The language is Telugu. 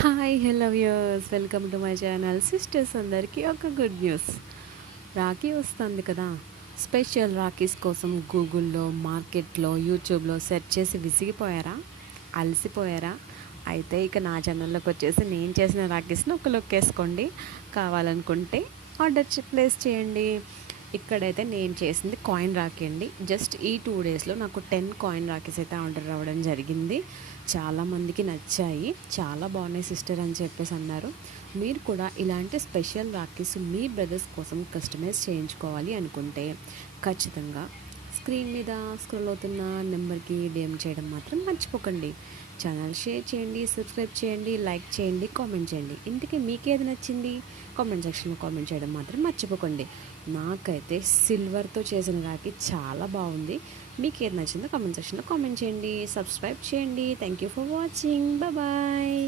Hi hello viewers, welcome to my channel. Sisters అందరికీ ఒక గుడ్ న్యూస్. రాఖీ వస్తుంది కదా. స్పెషల్ రాఖీస్ కోసం గూగుల్లో, మార్కెట్లో, యూట్యూబ్లో సెర్చ్ చేసి విసిగిపోయారా, అలసిపోయారా? అయితే ఇక నా ఛానల్లోకి వచ్చేసి నేను చేసిన రాఖీస్ని ఒక లుక్ వేసుకోండి. కావాలనుకుంటే ఆర్డర్ ప్లేస్ చేయండి. ఇక్కడైతే నేను చేసింది కాయిన్ రాఖీ అండి. జస్ట్ ఈ 2 డేస్లో నాకు 10 కాయిన్ రాఖీస్ అయితే ఆర్డర్ అవ్వడం జరిగింది. చాలామందికి నచ్చాయి, చాలా బాగున్నాయి సిస్టర్ అని చెప్పేసి అన్నారు. మీరు కూడా ఇలాంటి స్పెషల్ రాఖీస్ మీ బ్రదర్స్ కోసం కస్టమైజ్ చేయించుకోవాలి అనుకుంటే ఖచ్చితంగా స్క్రీన్ మీద స్క్రోల్ అవుతున్న నెంబర్కి డిఎం చేయడం మాత్రం మర్చిపోకండి. ఛానల్ షేర్ చేయండి, సబ్స్క్రైబ్ చేయండి, లైక్ చేయండి, కామెంట్ చేయండి. ఇంతకీ మీకేది నచ్చింది కామెంట్ సెక్షన్లో కామెంట్ చేయడం మాత్రం మర్చిపోకండి. నాకైతే సిల్వర్తో చేసిన రాఖీ చాలా బాగుంది. మీకు ఏది నచ్చిందో కామెంట్ సెక్షన్లో కామెంట్ చేయండి, సబ్స్క్రైబ్ చేయండి. Thank you for watching. Bye.